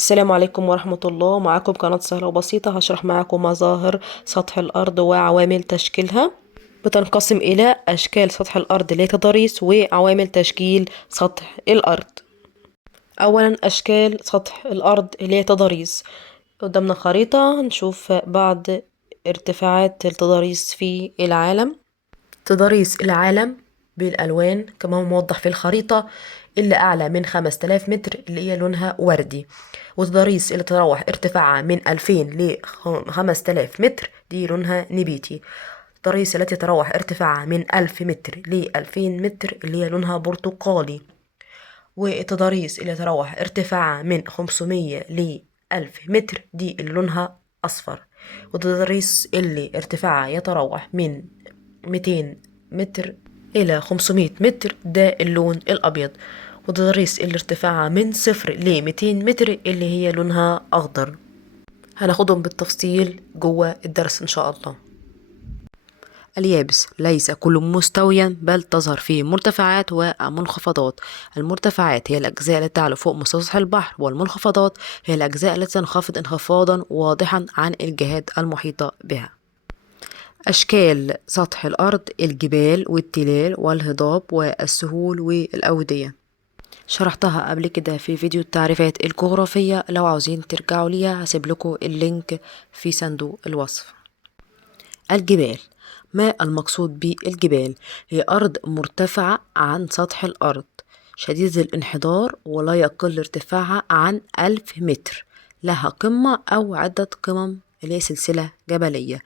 السلام عليكم ورحمة الله. معاكم قناة سهلة وبسيطة. هشرح معاكم مظاهر سطح الأرض وعوامل تشكيلها. بتنقسم إلى أشكال سطح الأرض اللي هي تضاريس وعوامل تشكيل سطح الأرض. أولا أشكال سطح الأرض اللي هي تضاريس. قدامنا خريطة نشوف بعض ارتفاعات التضاريس في العالم. تضاريس العالم بالألوان كما هو موضح في الخريطة، اللي أعلى من 5000 متر اللي هي لونها وردي، والتضاريس اللي تتراوح ارتفاعها من 2000 ل 5000 متر دي لونها نبيتي. التضاريس التي تتراوح ارتفاعها من 1000 متر ل 2000 متر اللي هي لونها برتقالي. والتضاريس اللي تتراوح ارتفاعها من 500 ل 1000 متر دي اللي لونها أصفر. والتضاريس اللي ارتفاعها يتراوح من 200 متر إلى 500 متر ده اللون الأبيض. وتضاريس اللي ارتفاعها من 0 ل 200 متر اللي هي لونها أخضر. هناخدهم بالتفصيل جوه الدرس إن شاء الله. اليابس ليس كل مستويا، بل تظهر فيه مرتفعات ومنخفضات. المرتفعات هي الأجزاء التي تعلو فوق مستوى سطح البحر، والمنخفضات هي الأجزاء التي تنخفض انخفاضا واضحا عن الجهات المحيطة بها. أشكال سطح الأرض: الجبال والتلال والهضاب والسهول والأودية. شرحتها قبل كده في فيديو التعريفات الجغرافية، لو عاوزين ترجعوا ليها هسيب لكم اللينك في صندوق الوصف. الجبال. ما المقصود بالجبال؟ هي أرض مرتفعة عن سطح الأرض، شديدة الانحدار، ولا يقل ارتفاعها عن 1000 متر، لها قمة أو عدة قمم اللي هي سلسلة جبلية.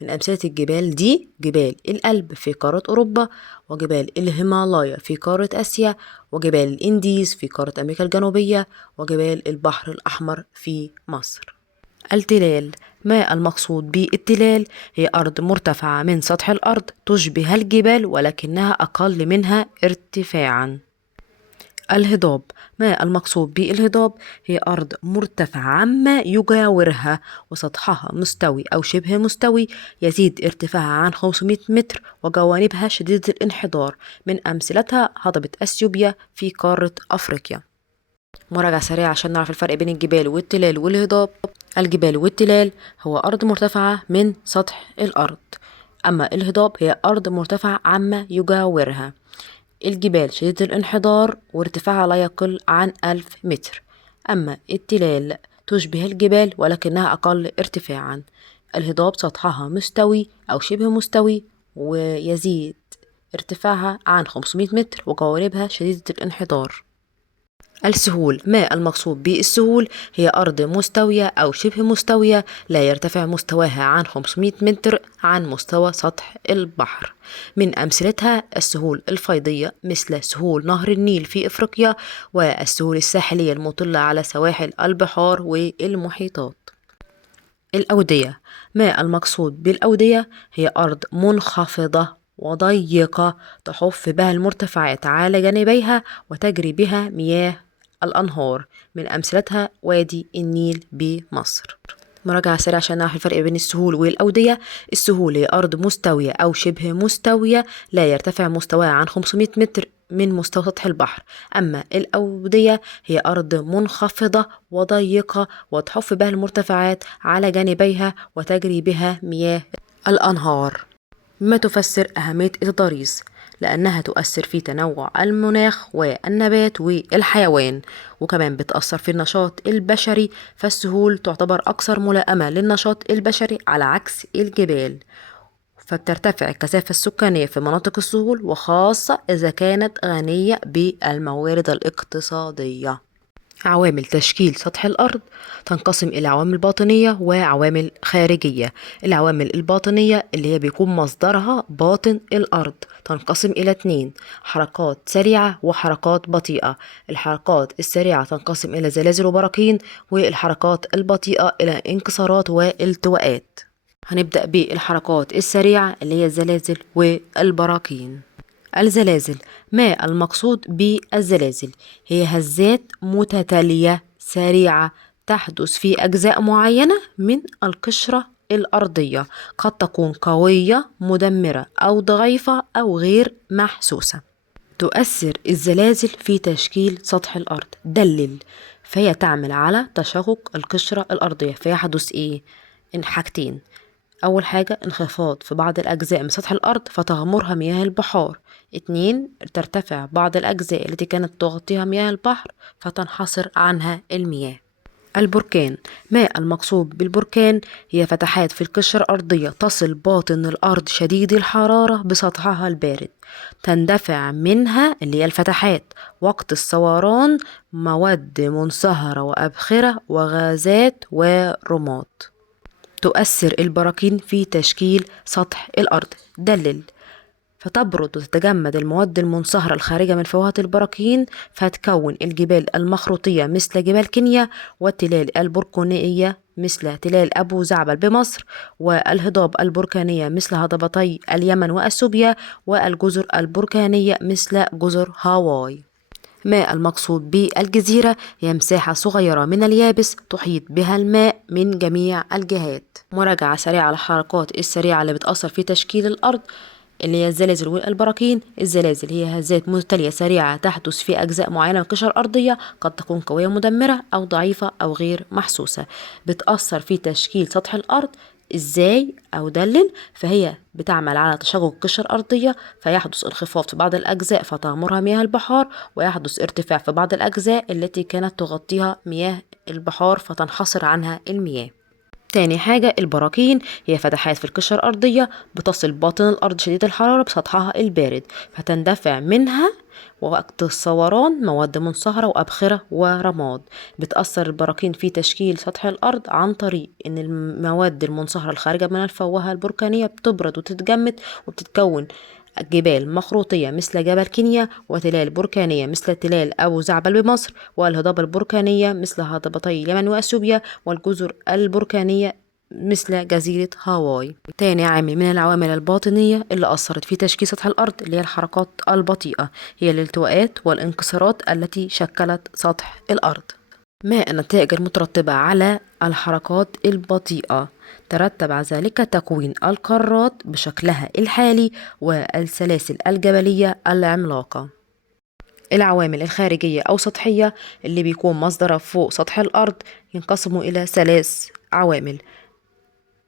من أمثلة الجبال دي جبال الألب في قارة أوروبا، وجبال الهيمالايا في قارة آسيا، وجبال الإنديز في قارة أمريكا الجنوبية، وجبال البحر الأحمر في مصر. التلال. ما المقصود بالتلال؟ هي أرض مرتفعة من سطح الأرض تشبه الجبال ولكنها أقل منها ارتفاعا. الهضاب. ما المقصود بالهضاب؟ هي أرض مرتفعة عما يجاورها وسطحها مستوي أو شبه مستوي، يزيد ارتفاعها عن 500 متر، وجوانبها شديدة الانحدار. من أمثلتها هضبة أثيوبيا في قارة أفريقيا. مراجعة سريعة عشان نعرف الفرق بين الجبال والتلال والهضاب. الجبال والتلال هو أرض مرتفعة من سطح الأرض، أما الهضاب هي أرض مرتفعة عما يجاورها. الجبال شديدة الانحدار وارتفاعها لا يقل عن 1000 متر، أما التلال تشبه الجبال ولكنها أقل ارتفاعا. الهضاب سطحها مستوي أو شبه مستوي، ويزيد ارتفاعها عن 500 متر، وجوانبها شديدة الانحدار. السهول. ما المقصود بالسهول؟ هي أرض مستوية أو شبه مستوية لا يرتفع مستواها عن 500 متر عن مستوى سطح البحر. من أمثلتها السهول الفيضية مثل سهول نهر النيل في إفريقيا، والسهول الساحلية المطلة على سواحل البحار والمحيطات. الأودية. ما المقصود بالأودية؟ هي أرض منخفضة وضيقة تحف بها المرتفعات على جانبيها وتجري بها مياه الأنهار. من أمثلتها وادي النيل بمصر. مراجعة سريعة عشان نعرف الفرق بين السهول والأودية. السهول هي أرض مستوية أو شبه مستوية لا يرتفع مستواها عن 500 متر من مستوى سطح البحر، أما الأودية هي أرض منخفضة وضيقة وتحف بها المرتفعات على جانبيها وتجري بها مياه الأنهار. مما تفسر أهمية التضاريس، لأنها تؤثر في تنوع المناخ والنبات والحيوان، وكمان بتأثر في النشاط البشري، فالسهول تعتبر أكثر ملائمة للنشاط البشري على عكس الجبال. فبترتفع الكثافة السكانية في مناطق السهول، وخاصة إذا كانت غنية بالموارد الاقتصادية. عوامل تشكيل سطح الأرض تنقسم إلى عوامل باطنية وعوامل خارجية. العوامل الباطنية اللي هي بيكون مصدرها باطن الأرض تنقسم إلى 2: حركات سريعة وحركات بطيئة. الحركات السريعة تنقسم إلى زلازل وبراكين، والحركات البطيئة إلى انكسارات والتواءات. هنبدأ بالحركات السريعة اللي هي الزلازل والبراكين. الزلازل. ما المقصود بالزلازل؟ هي هزات متتالية سريعة تحدث في أجزاء معينة من القشرة الأرضية، قد تكون قوية مدمرة أو ضعيفة أو غير محسوسة. تؤثر الزلازل في تشكيل سطح الأرض. دلل. فهي تعمل على تشقق القشرة الأرضية، فيحدث إيه؟ إن حاجتين: أول حاجة انخفاض في بعض الأجزاء من سطح الأرض فتغمرها مياه البحار. 2، ترتفع بعض الأجزاء التي كانت تغطيها مياه البحر فتنحصر عنها المياه. البركان: ما المقصود بالبركان؟ هي فتحات في القشرة الأرضية تصل باطن الأرض شديد الحرارة بسطحها البارد، تندفع منها اللي هي الفتحات وقت الثوران مواد منصهرة وأبخرة وغازات ورماد. تؤثر البراكين في تشكيل سطح الأرض. دلل: فتبرد وتتجمد المواد المنصهرة الخارجة من فوهة البراكين فتكون الجبال المخروطية مثل جبال كينيا، والتلال البركانية مثل تلال أبو زعبل بمصر، والهضاب البركانية مثل هضبتي اليمن وأثيوبيا، والجزر البركانية مثل جزر هاواي. ما المقصود بالجزيرة؟ هي مساحة صغيرة من اليابس تحيط بها الماء من جميع الجهات. مراجعة سريعة على الحركات السريعة اللي بتأثر في تشكيل الأرض اللي هي الزلازل والبراكين. الزلازل هي هزات متتالية سريعة تحدث في أجزاء معينة من القشرة الأرضية، قد تكون قوية مدمرة أو ضعيفة أو غير محسوسة. بتأثر في تشكيل سطح الأرض ازاي او دلل؟ فهي بتعمل على تشقق القشرة الأرضية، فيحدث انخفاض في بعض الأجزاء فتغمرها مياه البحار، ويحدث ارتفاع في بعض الأجزاء التي كانت تغطيها مياه البحار فتنحصر عنها المياه. تاني حاجة البراكين هي فتحات في القشرة الأرضية بتصل باطن الأرض شديد الحرارة بسطحها البارد، فتندفع منها وقت الثوران مواد منصهرة وأبخرة ورماد. بتأثر البراكين في تشكيل سطح الأرض عن طريق إن المواد المنصهرة الخارجة من الفوهة البركانية بتبرد وتتجمد وبتتكون جبال مخروطية مثل جبل كينيا، وتلال بركانية مثل تلال أبو زعبل بمصر، والهضاب البركانية مثل هضبتي اليمن وأثيوبيا، والجزر البركانية مثل جزيرة هاواي. تاني عامل من العوامل الباطنية اللي أثرت في تشكيل سطح الأرض اللي هي الحركات البطيئة، هي الالتواءات والانكسارات التي شكلت سطح الأرض. ما النتائج المترتبة على الحركات البطيئة؟ ترتب على ذلك تكوين القارات بشكلها الحالي والسلاسل الجبلية العملاقة. العوامل الخارجية أو سطحية اللي بيكون مصدرها فوق سطح الأرض ينقسموا إلى 3 عوامل.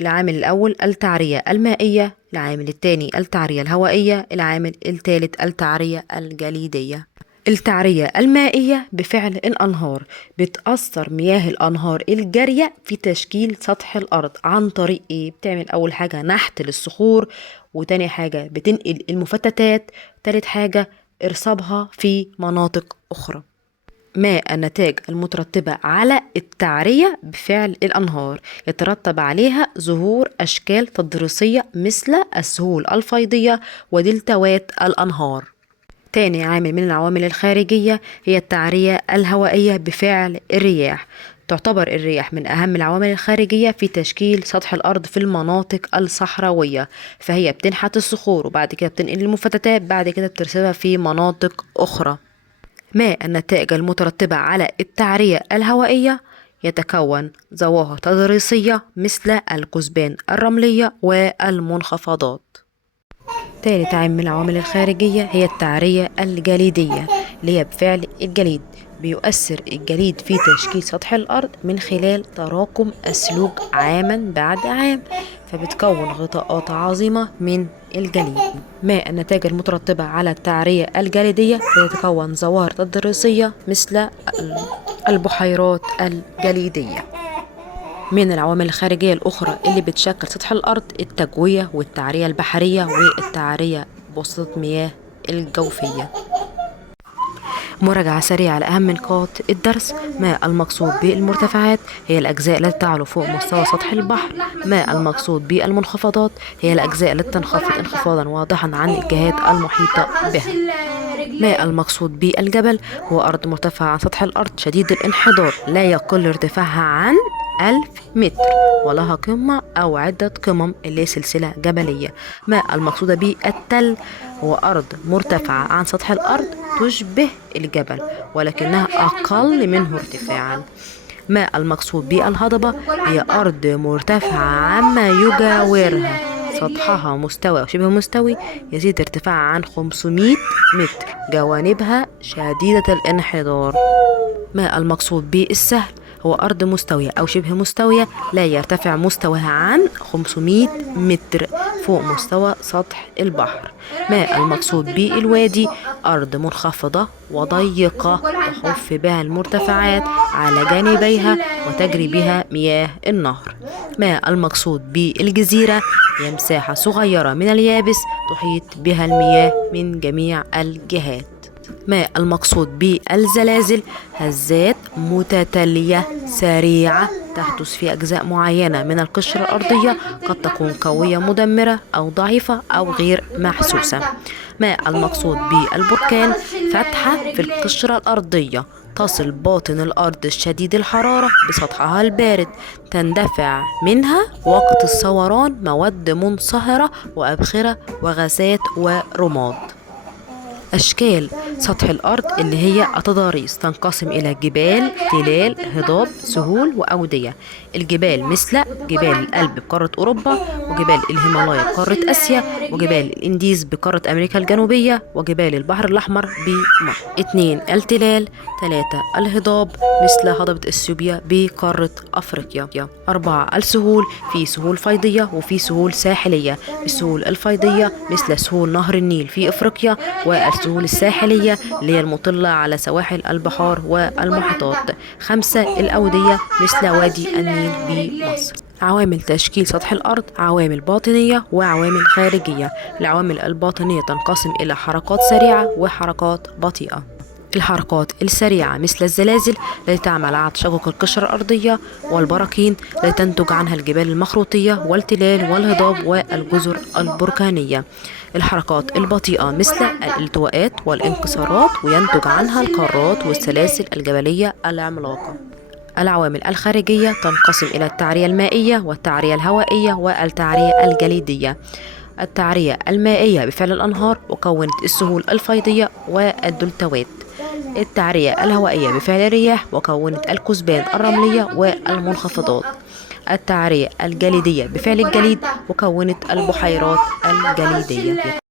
العامل الأول التعرية المائية، العامل الثاني التعرية الهوائية، العامل الثالث التعرية الجليدية. التعرية المائية بفعل الأنهار، بتأثر مياه الأنهار الجارية في تشكيل سطح الأرض عن طريق إيه؟ بتعمل أول حاجة نحت للصخور، وتاني حاجة بتنقل المفتتات، تالت حاجة إرصابها في مناطق أخرى. ما النتائج المترتبة على التعرية بفعل الأنهار؟ يترتب عليها ظهور أشكال تضاريسية مثل السهول الفيضية ودلتوات الأنهار. تاني عامل من العوامل الخارجية هي التعرية الهوائية بفعل الرياح. تعتبر الرياح من أهم العوامل الخارجية في تشكيل سطح الأرض في المناطق الصحراوية، فهي بتنحت الصخور وبعد كده بتنقل المفتتات، بعد كده بترسبها في مناطق أخرى. ما النتائج المترتبة على التعرية الهوائية؟ يتكون ظواهر تضاريسية مثل الكثبان الرملية والمنخفضات. تالت عامل من العوامل الخارجية هي التعرية الجليدية اللي هي بفعل الجليد. بيؤثر الجليد في تشكيل سطح الأرض من خلال تراكم الثلوج عاما بعد عام، فبتكون غطاءات عظيمة من الجليد. ما النتائج المترتبة على التعرية الجليدية؟ يتكون ظواهر تضاريسية مثل البحيرات الجليدية. من العوامل الخارجية الأخرى اللي بتشكل سطح الأرض التجوية والتعرية البحرية والتعرية بواسطة مياه الجوفية. مراجعة سريعة لأهم نقاط الدرس. ما المقصود بالمرتفعات؟ هي الأجزاء التي تعلو فوق مستوى سطح البحر. ما المقصود بالمنخفضات؟ هي الأجزاء التي تنخفض انخفاضا واضحا عن الجهات المحيطة بها. ما المقصود بالجبل؟ هو أرض مرتفعة عن سطح الأرض شديد الانحدار لا يقل ارتفاعها عن 1000 متر ولها قمة أو عدة قمم اللي هي سلسلة جبلية. ما المقصود بالتل؟ هو أرض مرتفعة عن سطح الأرض تشبه الجبل ولكنها أقل منه ارتفاعا. ما المقصود بالهضبة؟ هي أرض مرتفعة عما يجاورها سطحها مستوى أو شبه مستوي يزيد ارتفاعها عن 500 متر، جوانبها شديدة الانحدار. ما المقصود بالسهل؟ هو أرض مستوية أو شبه مستوية لا يرتفع مستواها عن 500 متر فوق مستوى سطح البحر. ما المقصود بالوادي؟ أرض منخفضة وضيقة تحف بها المرتفعات على جانبيها وتجري بها مياه النهر. ما المقصود بالجزيرة؟ هي مساحة صغيرة من اليابس تحيط بها المياه من جميع الجهات. ما المقصود بالزلازل؟ هزات متتالية سريعة تحدث في أجزاء معينة من القشرة الأرضية، قد تكون قوية مدمرة أو ضعيفة أو غير محسوسة. ما المقصود بالبركان؟ فتحة في القشرة الأرضية تصل باطن الأرض الشديد الحرارة بسطحها البارد، تندفع منها وقت الصوران مواد منصهرة وأبخرة وغازات ورماد. أشكال سطح الأرض اللي هي التضاريس تنقسم إلى جبال، تلال، هضاب، سهول وأودية. الجبال مثل جبال الألب بقارة أوروبا، وجبال الهيمالايا بقارة آسيا، وجبال الإنديز بقارة أمريكا الجنوبية، وجبال البحر الأحمر بمصر. 2 التلال. 3 الهضاب مثل هضبة اثيوبيا بقارة أفريقيا. 4 السهول. في سهول فيضية وفي سهول ساحلية. السهول الفيضية مثل سهول نهر النيل في أفريقيا، والسهول الساحلية اللي هي المطلة على سواحل البحار والمحيطات. 5 الأودية مثل وادي النيل بمصر. عوامل تشكيل سطح الأرض: عوامل باطنية وعوامل خارجية. العوامل الباطنية تنقسم إلى حركات سريعة وحركات بطيئة. الحركات السريعة مثل الزلازل التي تعمل على تشقق القشرة الأرضية، والبراكين التي تنتج عنها الجبال المخروطية والتلال والهضاب والجزر البركانية. الحركات البطيئة مثل الالتواءات والانكسارات وينتج عنها القارات والسلاسل الجبلية العملاقة. العوامل الخارجية تنقسم إلى التعرية المائية والتعرية الهوائية والتعرية الجليدية. التعرية المائية بفعل الأنهار وكونت السهول الفيضية والدلتوات. التعرية الهوائية بفعل الرياح وكونت الكثبان الرملية والمنخفضات. التعرية الجليدية بفعل الجليد وكونت البحيرات الجليدية.